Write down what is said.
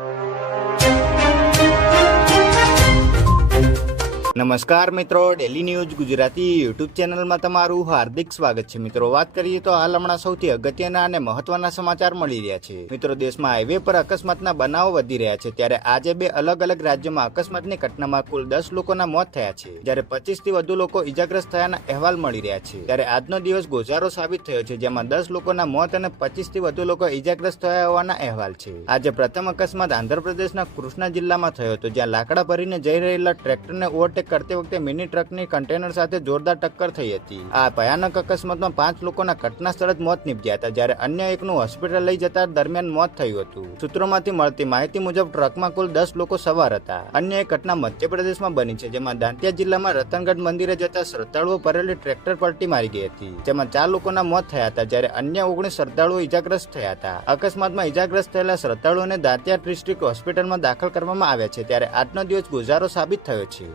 you. નમસ્કાર મિત્રો daily news Gujarati YouTube ચેનલમાં તમારું હાર્દિક સ્વાગત છે. મિત્રો, વાત કરીએ તો હાલ હમણાં સૌથી અગત્યના અને મહત્વના સમાચાર મળી રહ્યા છે. મિત્રો, દેશમાં હાઈવે પર અકસ્માતના બનાવો વધી રહ્યા છે. ત્યારે આજે બે અલગ અલગ રાજ્યોમાં અકસ્માતની ઘટનામાં કુલ દસ લોકોના મોત થયા છે. જ્યારે પચીસથી વધુ લોકો ઇજાગ્રસ્ત થયાના અહેવાલ મળી રહ્યા છે. ત્યારે આજનો દિવસ ગોઝારો સાબિત થયો છે, જેમાં દસ લોકોના મોત અને પચીસથી વધુ લોકો ઇજાગ્રસ્ત થયા હોવાના અહેવાલ છે. આજે પ્રથમ અકસ્માત આંધ્રપ્રદેશના કૃષ્ણા જિલ્લામાં થયો હતો, જ્યાં લાકડા ભરીને જઈ રહેલા ટ્રેક્ટરને ઓવરટેક કરતી વખતે મિની ટ્રકની કન્ટેનર સાથે જોરદાર ટક્કર થઈ હતી. આ ભયાનક અકસ્માતમાં પાંચ લોકોના ઘટના સ્થળે જ મોત નીપજ્યા હતા, જ્યારે અન્ય એકનું હોસ્પિટલ લઈ જતા દરમિયાન મોત થયું હતું. સૂત્રોમાંથી મળતી માહિતી મુજબ ટ્રકમાં કુલ દસ લોકો સવાર હતા. અન્ય એક ઘટના મધ્યપ્રદેશમાં બની છે, જેમાં દાંતિયા જિલ્લામાં રતનગઢ મંદિરે જતા શ્રદ્ધાળુઓ ભરેલી ટ્રેક્ટર પલટી મારી ગઈ હતી, જેમાં ચાર લોકોના મોત થયા હતા, જ્યારે અન્ય ઓગણીસ શ્રદ્ધાળુઓ ઇજાગ્રસ્ત થયા હતા. અકસ્માતમાં ઇજાગ્રસ્ત થયેલા શ્રદ્ધાળુઓને દાંતિયા ડિસ્ટ્રિક્ટ હોસ્પિટલમાં દાખલ કરવામાં આવ્યા છે, ત્યારે આજનો દિવસ ગુજારો સાબિત થયો છે.